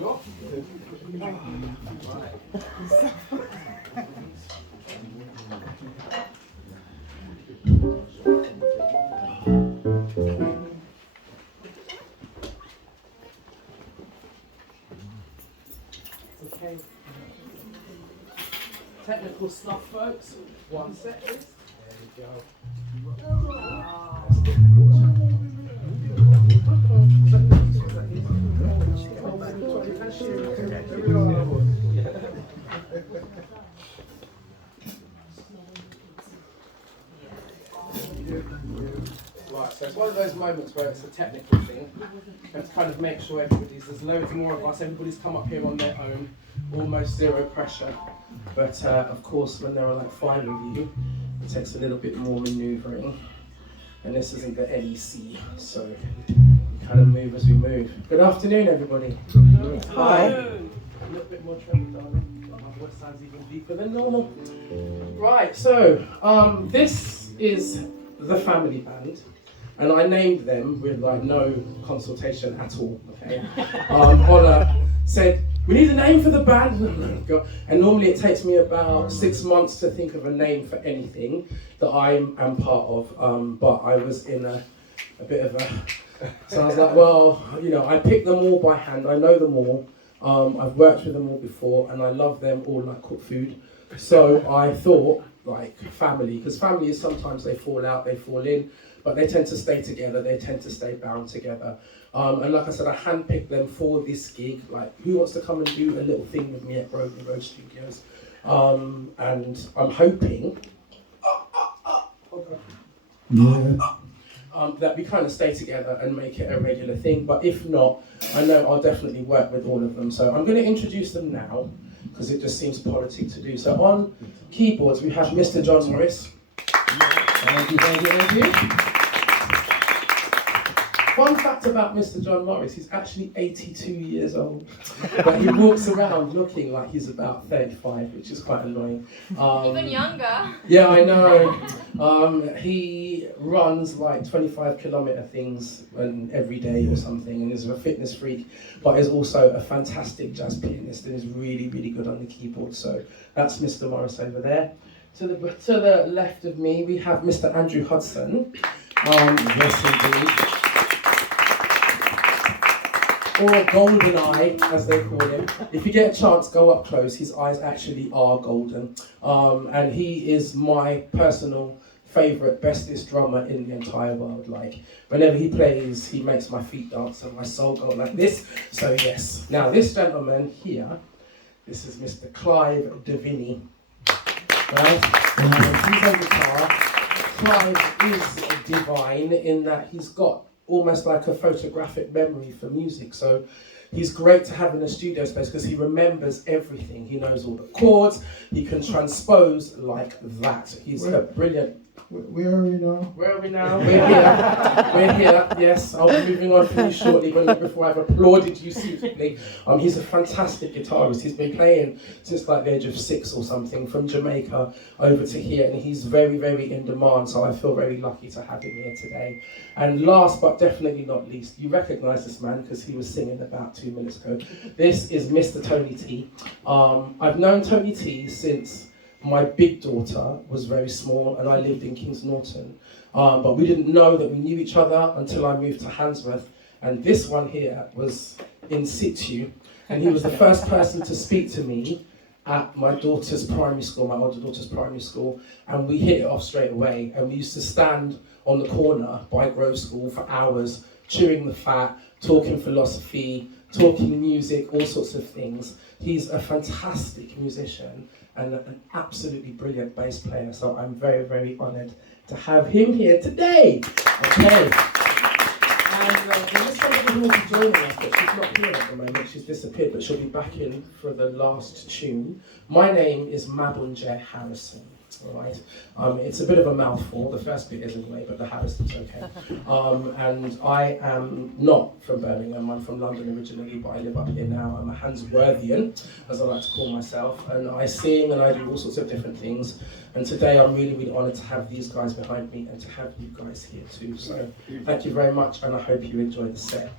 Okay. Technical stuff, folks. One sec, please. There we go. Right, so it's one of those moments where it's a technical thing. You have to kind of make sure there's loads more of us, everybody's come up here on their own, almost zero pressure. But of course, when there are like 5 of you, it takes a little bit more manoeuvring. And this isn't the NEC, so we kind of move as we move. Good afternoon, everybody. Hi. A little bit more tremor, darling. My voice sounds even deeper than normal. Right, so this is the family band. And I named them with like no consultation at all, okay? Honor said, we need a name for the band. And normally it takes me about 6 months to think of a name for anything that I am part of. But I was in a bit of a, so I was like, well, you know, I picked them all by hand. I know them all. I've worked with them all before and I love them all like cook food. So I thought like family, because family is sometimes they fall out, they fall in. But they tend to stay together, they tend to stay bound together. And like I said, I handpicked them for this gig. Like, who wants to come and do a little thing with me at Grosvenor Studios? And I'm hoping that we kind of stay together and make it a regular thing. But if not, I know I'll definitely work with all of them. So I'm going to introduce them now, because it just seems politic to do. So on keyboards, we have Mr. John Morris. Thank you. Fun fact about Mr. John Morris, he's actually 82 years old, but he walks around looking like he's about 35, which is quite annoying. Even younger. Yeah, I know. He runs like 25-kilometer things every day or something, and is a fitness freak, but is also a fantastic jazz pianist and is really, really good on the keyboard. So that's Mr. Morris over there. To the left of me, we have Mr. Andrew Hudson. Yes, indeed. Or a golden eye, as they call him. If you get a chance, go up close. His eyes actually are golden. And he is my personal favourite, bestest drummer in the entire world. Like, whenever he plays, he makes my feet dance and my soul go like this. So yes. Now, this gentleman here, this is Mr. Clive Deviney. Right? He's on guitar. Clive is divine in that he's got almost like a photographic memory for music. So he's great to have in a studio space because he remembers everything. He knows all the chords. He can transpose like that. He's a brilliant... Where are we now? Where are we now? We're here. We're here. Yes, I'll be moving on from you shortly, but not before I've applauded you suitably. He's a fantastic guitarist. He's been playing since like the age of 6 or something, from Jamaica over to here, and he's very, very in demand, so I feel very lucky to have him here today. And last but definitely not least, you recognise this man because he was singing about 2 minutes ago. This is Mr. Tony T. I've known Tony T since my big daughter was very small and I lived in Kings Norton. But we didn't know that we knew each other until I moved to Handswoth. And this one here was in situ. And he was the first person to speak to me at my daughter's primary school, my older daughter's primary school. And we hit it off straight away. And we used to stand on the corner by Grove School for hours, chewing the fat, talking philosophy, talking music, all sorts of things. He's a fantastic musician and an absolutely brilliant bass player, so I'm very, very honoured to have him here today. Okay. And there's somebody who will be joining us, but she's not here at the moment. She's disappeared, but she'll be back in for the last tune. My name is Mabunje Harrison. All right. It's a bit of a mouthful. The first bit is anyway, but the Harrison's okay. And I am not from Birmingham. I'm from London originally, but I live up here now. I'm a Handswothian, as I like to call myself, and I sing and I do all sorts of different things. And today I'm really, really honoured to have these guys behind me and to have you guys here too. So thank you very much, and I hope you enjoy the set.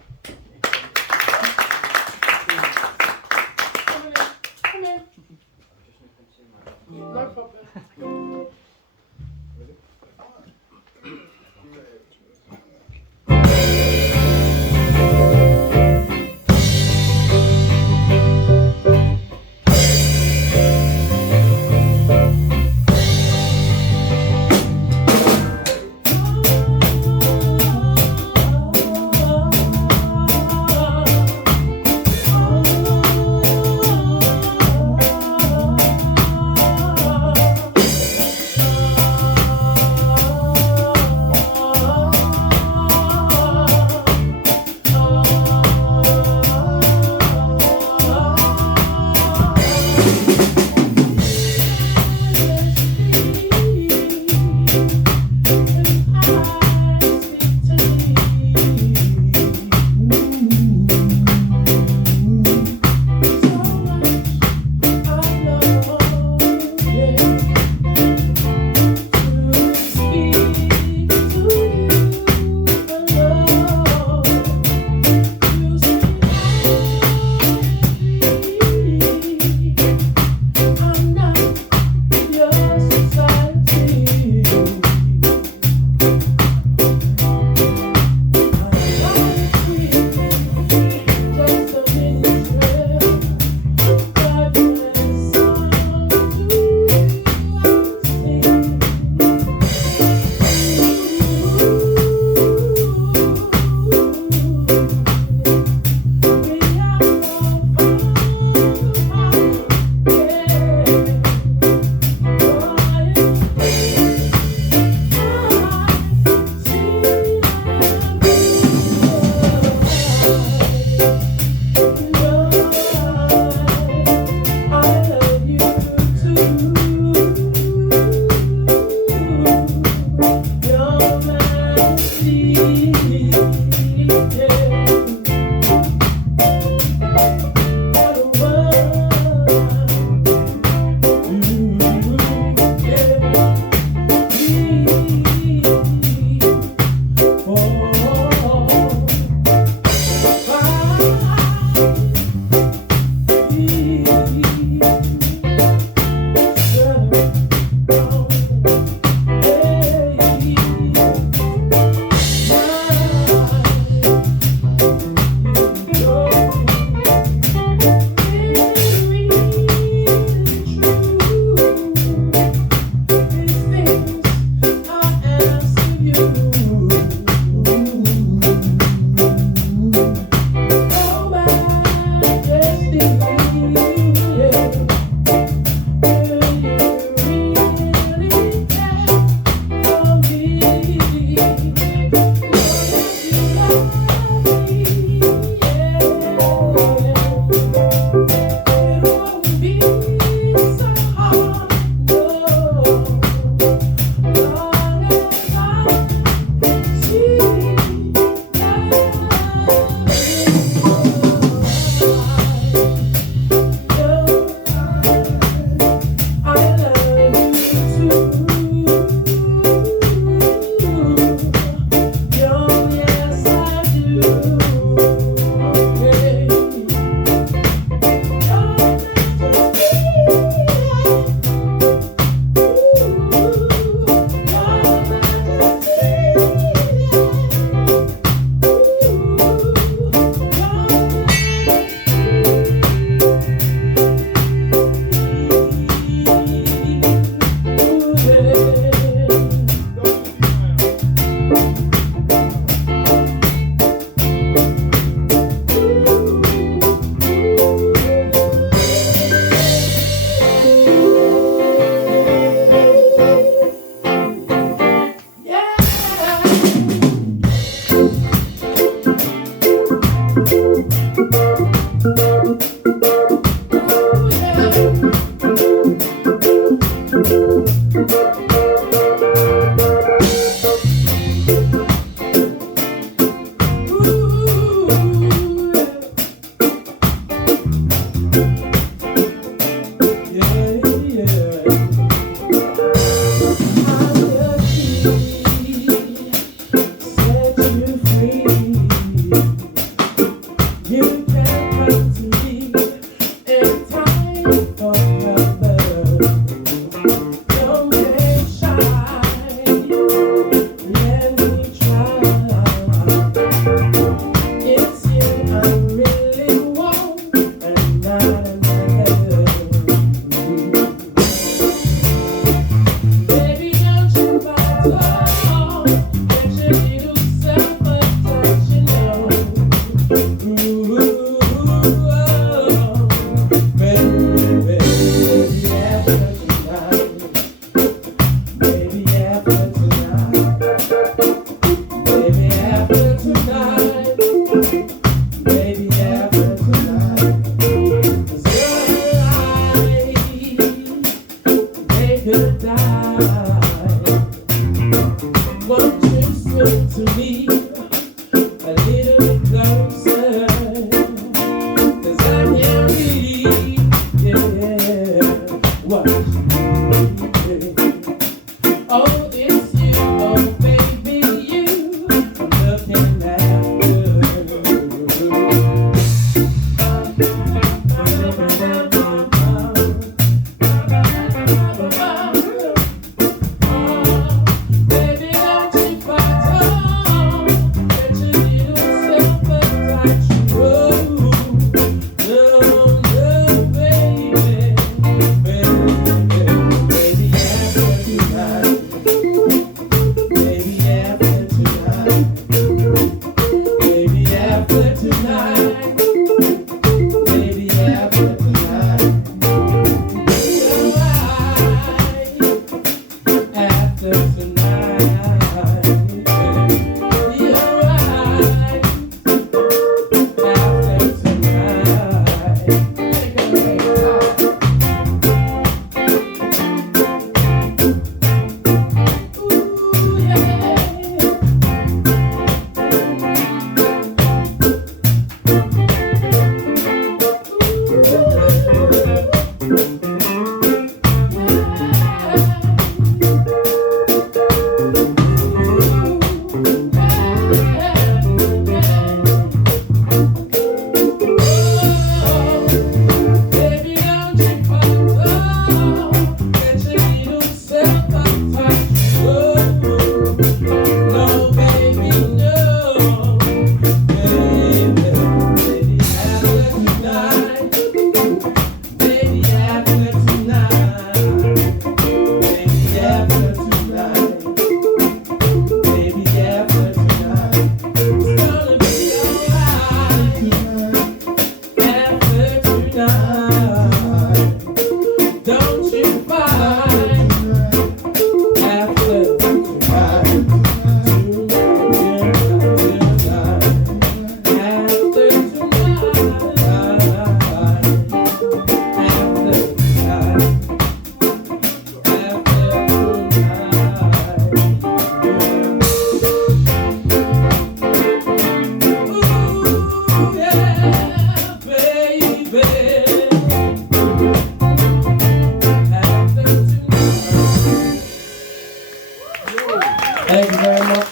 Thank you very much.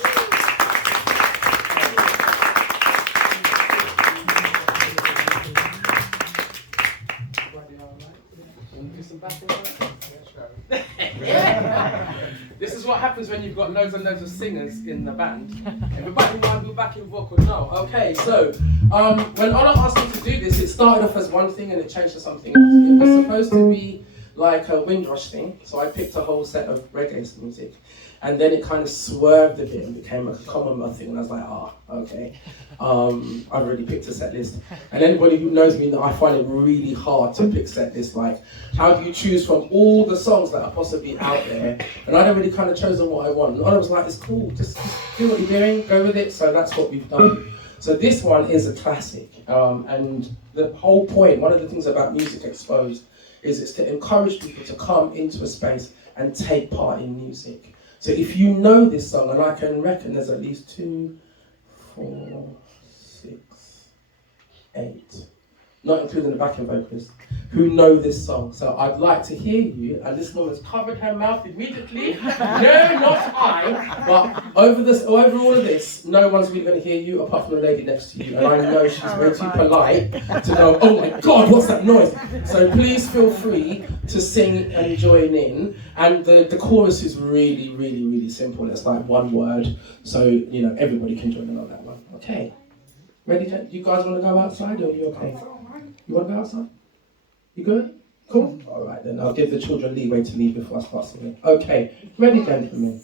This is what happens when you've got loads and loads of singers in the band. Everybody might be backing vocal now. Okay, so when Ola asked me to do this, it started off as one thing and it changed to something else. It was supposed to be like a Windrush thing, so I picked a whole set of reggae music, and then it kind of swerved a bit and became a Commonwealth thing, and I was like, okay, I've already picked a set list. And anybody who knows me, I find it really hard to pick set lists. Like, how do you choose from all the songs that are possibly out there? And I'd already kind of chosen what I want. And I was like, it's cool, just do what you're doing, go with it. So that's what we've done. So this one is a classic, and the whole point, one of the things about Music Exposed, is it's to encourage people to come into a space and take part in music. So if you know this song, and I can reckon there's at least 2, 4, 6, 8, not including the backing vocalists, who know this song. So I'd like to hear you, and this woman's covered her mouth immediately. No, not I. But over all of this, no one's really going to hear you apart from the lady next to you. And I know she's way too polite to go, oh my God, what's that noise? So please feel free to sing and join in. And the chorus is really, really, really simple. It's like one word. So, you know, everybody can join in on that one. Okay. Ready? You guys want to go outside, or are you okay? You want to go outside? You good? Cool. All right, then I'll give the children leeway to leave before I start singing. Okay, ready, gentlemen?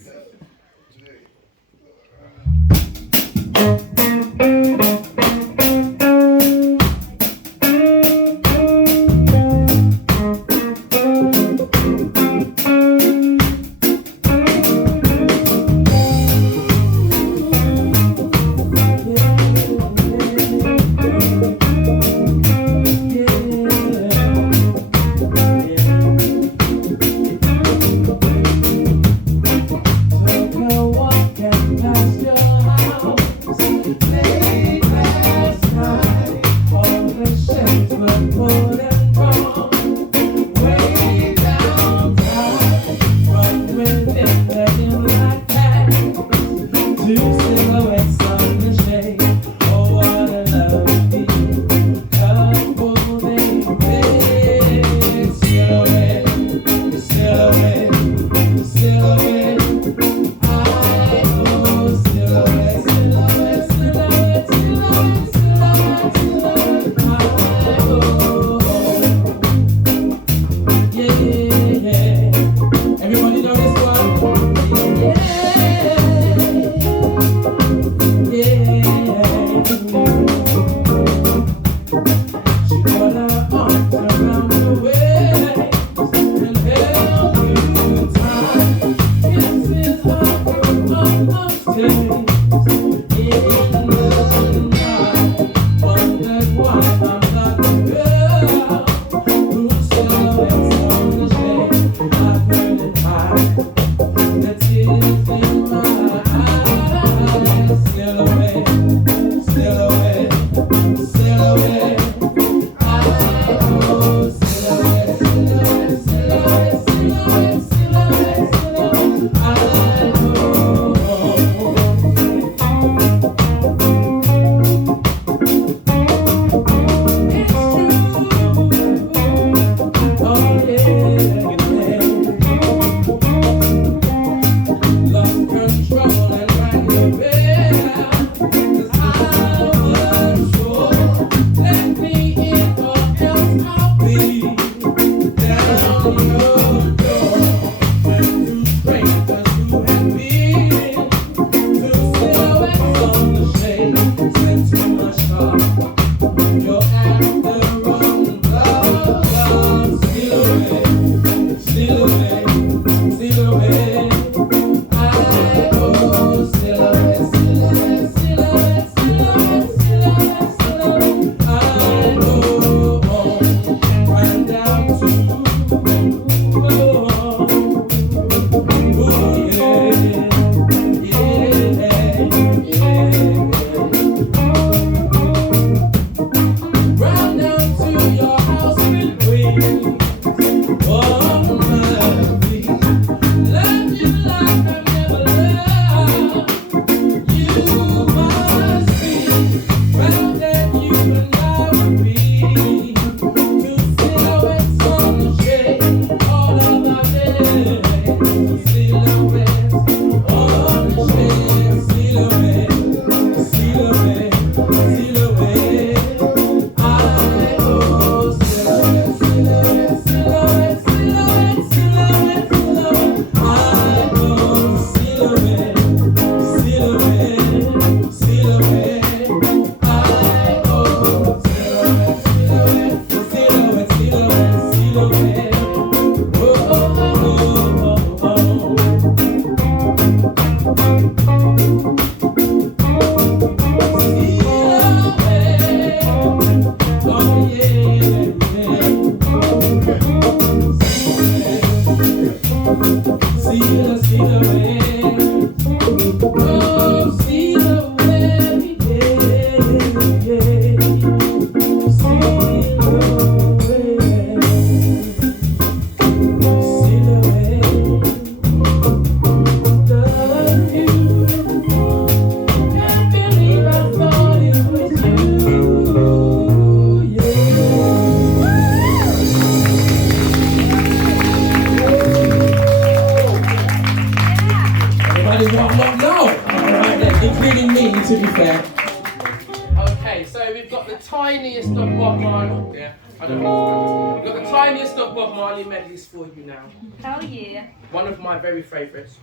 tiniest of Bob Marley. Yeah, I don't know. We've got the tiniest of Bob Marley medleys for you now. Hell yeah. One of my very favourites,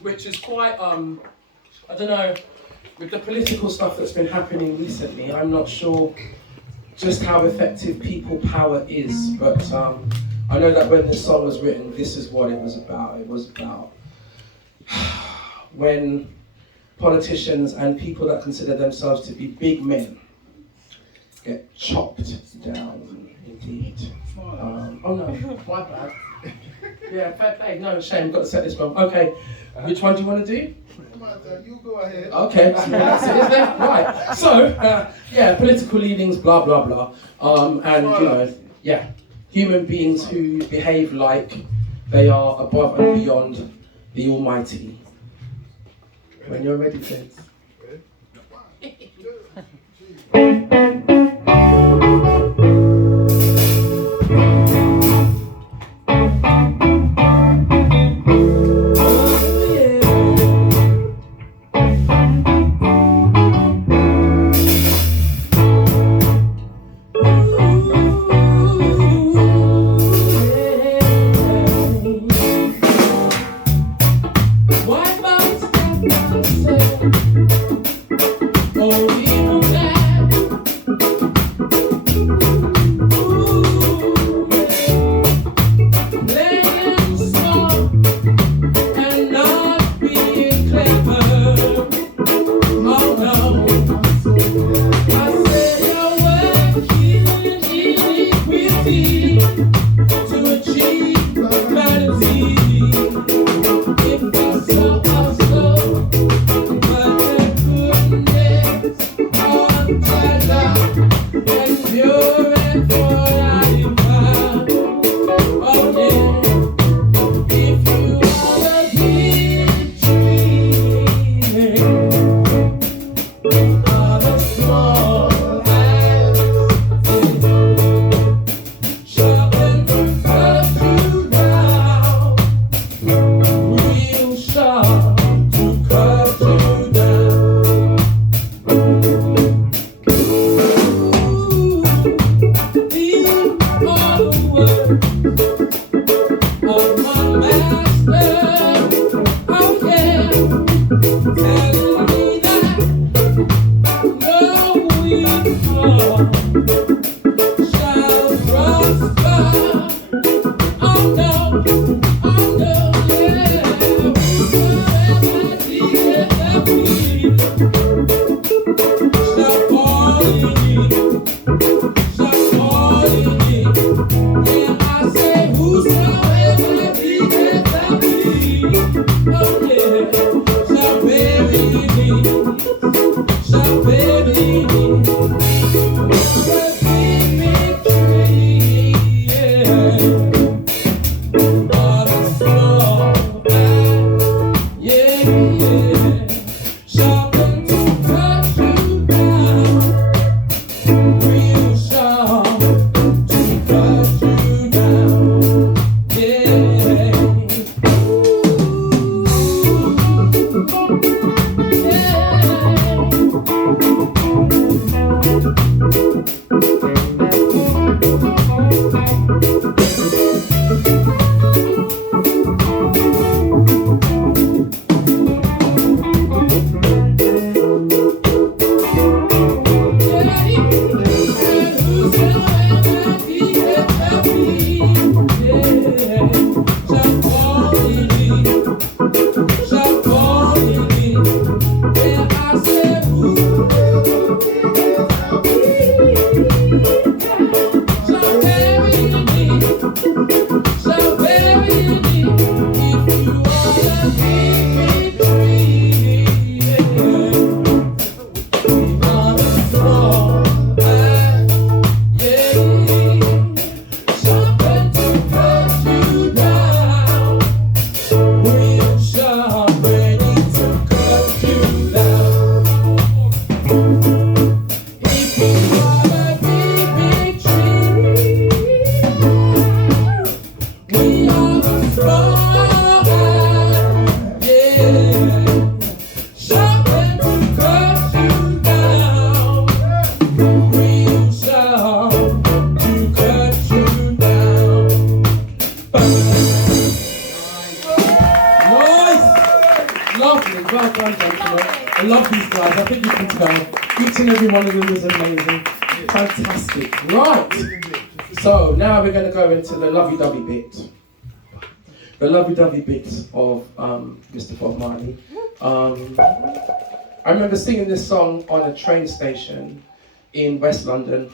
which is quite I don't know, with the political stuff that's been happening recently, I'm not sure just how effective people power is, but I know that when this song was written, this is what it was about. It was about when politicians and people that consider themselves to be big men get chopped down, indeed. Oh no, my bad. Yeah, fair play. No, shame, got to set this one. Okay, which one do you want to do? You go ahead. Okay, so that's it, is there? Right. So, yeah, political leanings, blah, blah, blah. And, you know, yeah, human beings who behave like they are above and beyond the Almighty. When you're ready, friends. love these guys. I think you can tell. Each and every one of them is amazing. Fantastic. Right. So now we're going to go into the lovey-dovey bit. The lovey-dovey bit of Mr. Bob Marley. I remember singing this song on a train station in West London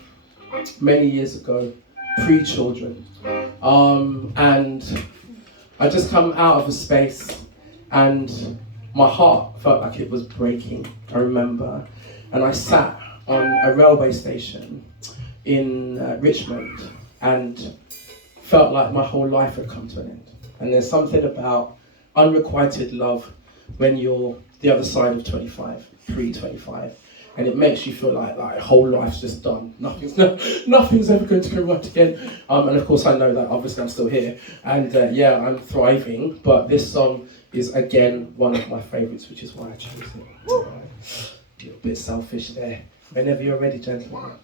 many years ago, pre-children. And I just come out of a space and my heart felt like it was breaking, I remember. And I sat on a railway station in Richmond and felt like my whole life had come to an end. And there's something about unrequited love when you're the other side of 25, pre-25. And it makes you feel like whole life's just done. Nothing's ever going to go right again. And of course I know that obviously I'm still here. And yeah, I'm thriving. But this song is again one of my favourites, which is why I chose it. A little bit selfish there. Whenever you're ready, gentlemen.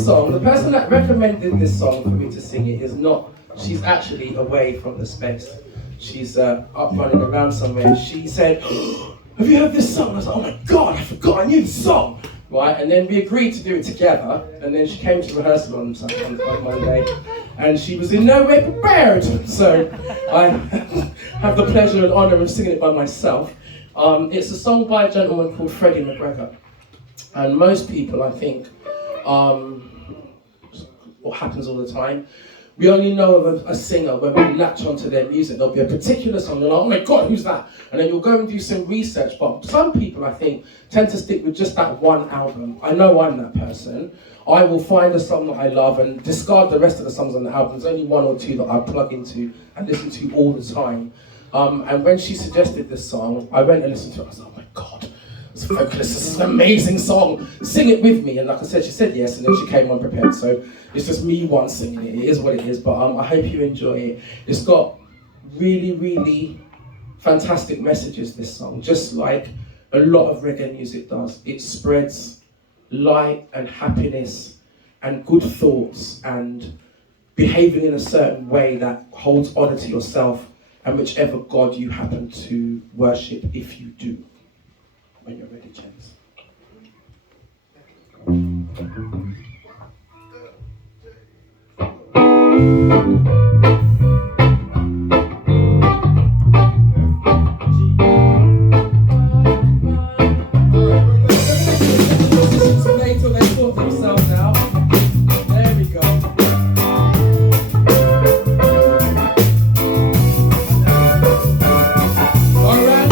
this song, the person that recommended this song for me to sing it is not, she's actually away from the space. She's up running around somewhere. She said, have you heard this song? I was like, oh my God, I forgot I knew the song. Right, and then we agreed to do it together, and then she came to rehearsal on Monday, and she was in no way prepared. So I have the pleasure and honour of singing it by myself. It's a song by a gentleman called Freddie McGregor. And most people, I think, what happens all the time, we only know of a singer when we latch onto their music. There'll be a particular song, you're like, oh my God, who's that? And then you'll go and do some research. But some people, I think, tend to stick with just that one album. I know I'm that person. I will find a song that I love and discard the rest of the songs on the album. There's only one or two that I plug into and listen to all the time. And when she suggested this song, I went and listened to it. I was like, oh my God. Vocalist, this is an amazing song. Sing it with me. And like I said, she said yes, and then she came unprepared. So it's just me once singing it. It is what it is. But I hope you enjoy it. It's got really, really fantastic messages, this song. Just like a lot of reggae music does. It spreads light and happiness and good thoughts and behaving in a certain way that holds honor to yourself and whichever God you happen to worship, if you do. When you're ready, James. Wait till they sort themselves out. There we go. All right,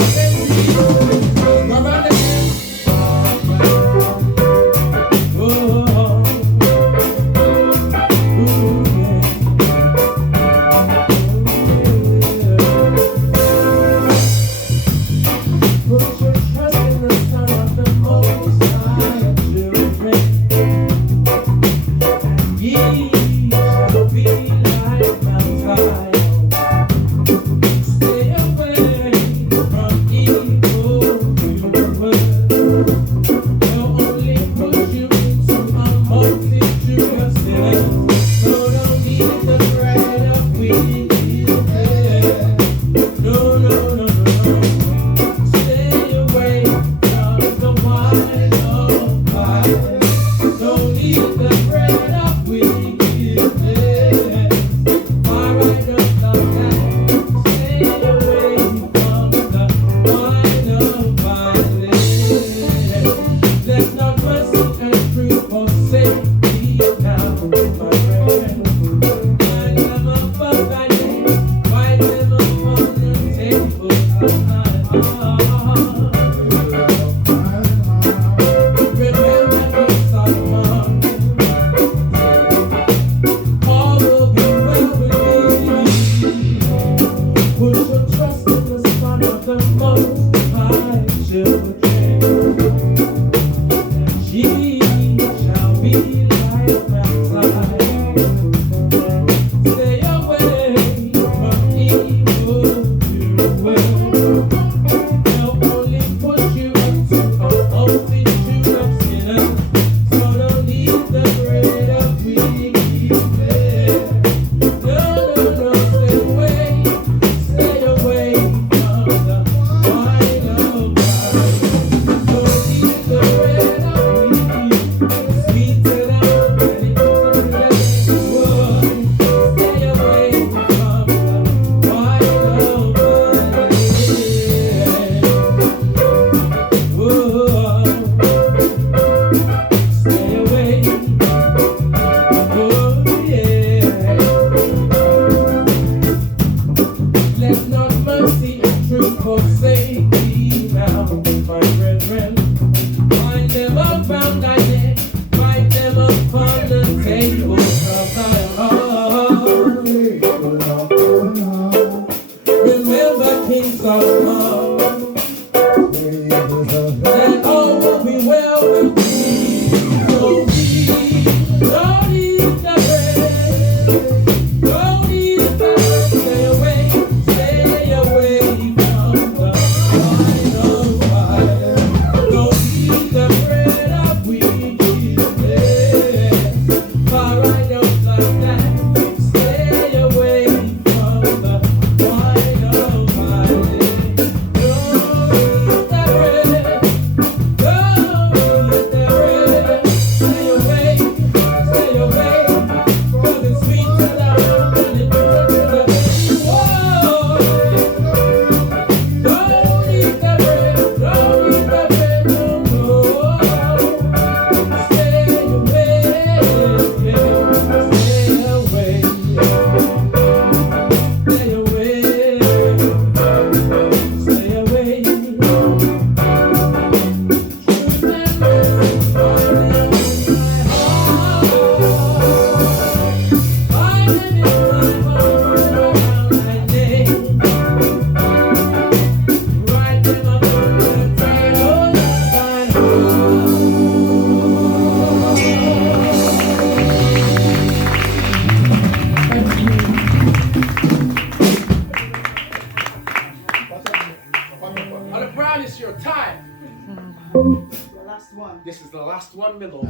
This is the last one, my love.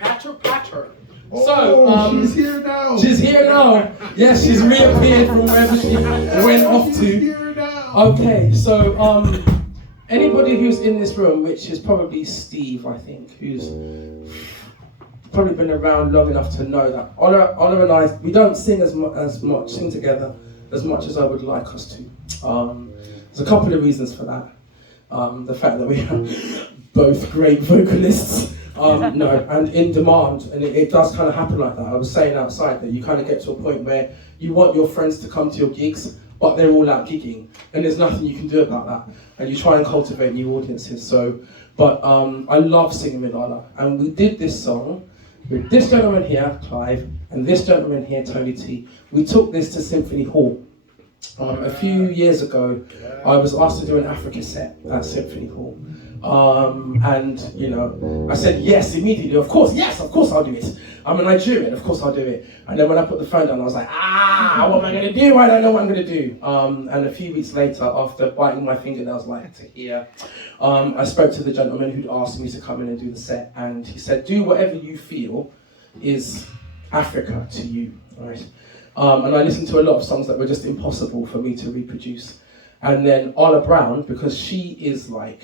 Patter. Oh, she's here now. She's here now. Yes, she's reappeared from wherever she went off She's to. here now. Okay, so anybody who's in this room, which is probably Steve, I think, who's probably been around long enough to know that Ola and I, we don't sing sing together as much as I would like us to. There's a couple of reasons for that. The fact that we are both great vocalists, and in demand, and it does kind of happen like that. I was saying outside that you kind of get to a point where you want your friends to come to your gigs, but they're all out gigging, and there's nothing you can do about that. And you try and cultivate new audiences. But I love singing with Ola, and we did this song with this gentleman here, Clive, and this gentleman here, Tony T. We took this to Symphony Hall. A few years ago, I was asked to do an Africa set at Symphony Hall. And I said yes immediately. Of course I'll do it. I'm a Nigerian, of course I'll do it. And then when I put the phone down, I was like, what am I going to do? I don't know what I'm going to do. And a few weeks later, after biting my fingernails like to here, I spoke to the gentleman who'd asked me to come in and do the set, and he said, do whatever you feel is Africa to you, right? And I listened to a lot of songs that were just impossible for me to reproduce. And then Ola Brown, because she is like,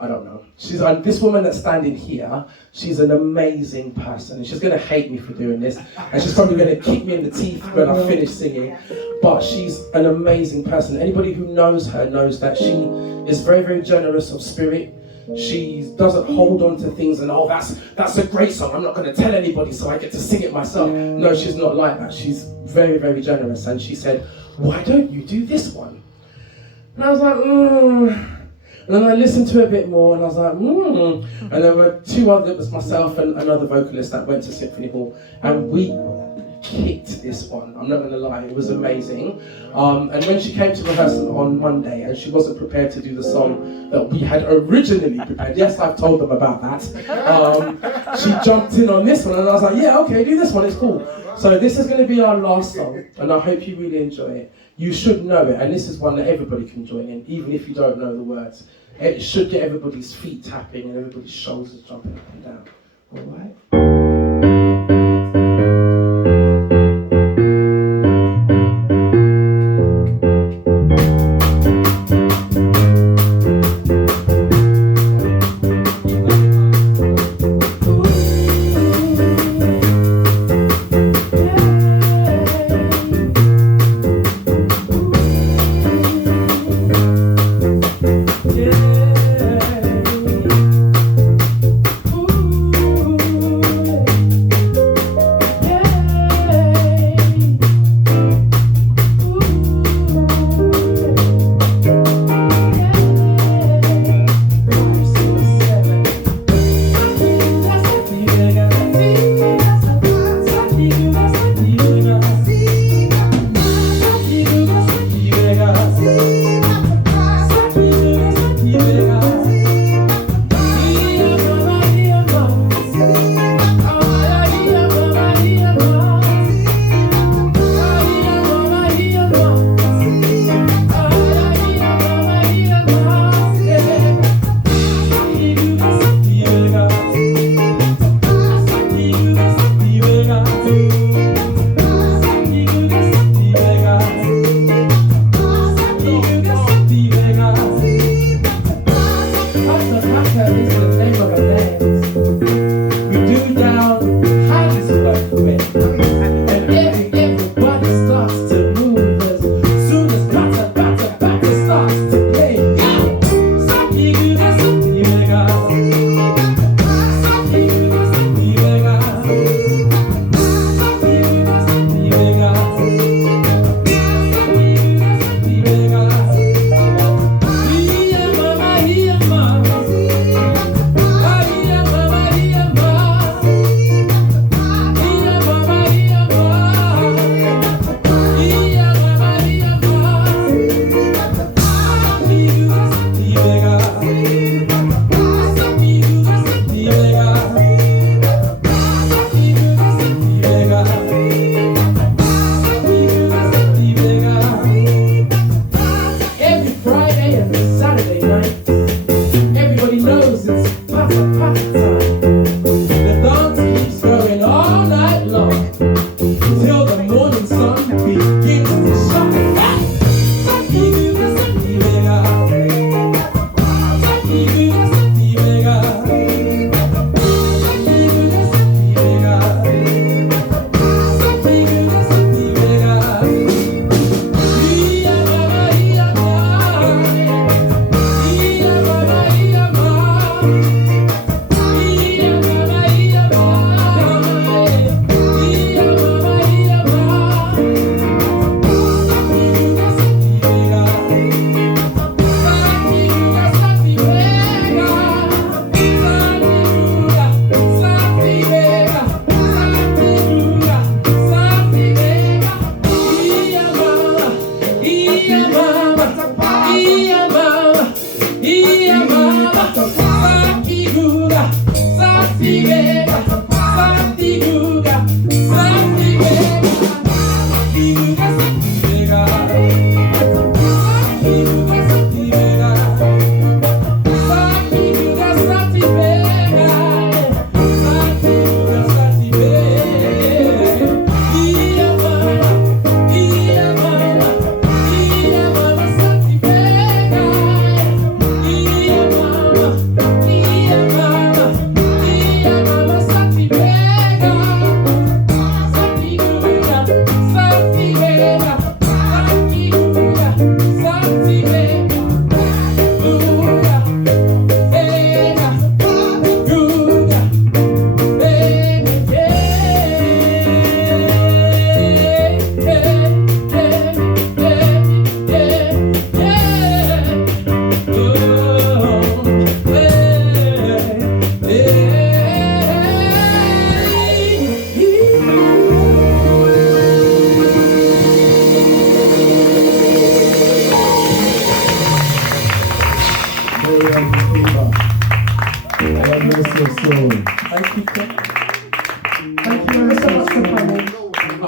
I don't know. This woman that's standing here, she's an amazing person, and she's going to hate me for doing this, and she's probably going to kick me in the teeth when I finish singing, but she's an amazing person. Anybody who knows her knows that she is very, very generous of spirit. She doesn't hold on to things and, that's a great song, I'm not going to tell anybody so I get to sing it myself. No, she's not like that. She's very, very generous, and she said, why don't you do this one? And I was like, And then I listened to it a bit more, and I was like, And there were two others, it was myself and another vocalist that went to Symphony Hall, and we kicked this one. I'm not going to lie, it was amazing. And when she came to rehearsal on Monday, and she wasn't prepared to do the song that we had originally prepared, yes, I've told them about that, she jumped in on this one, and I was like, yeah, okay, do this one, it's cool. So this is going to be our last song, and I hope you really enjoy it. You should know it, and this is one that everybody can join in, even if you don't know the words. It should get everybody's feet tapping and everybody's shoulders jumping up and down. All right?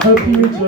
Hope you enjoy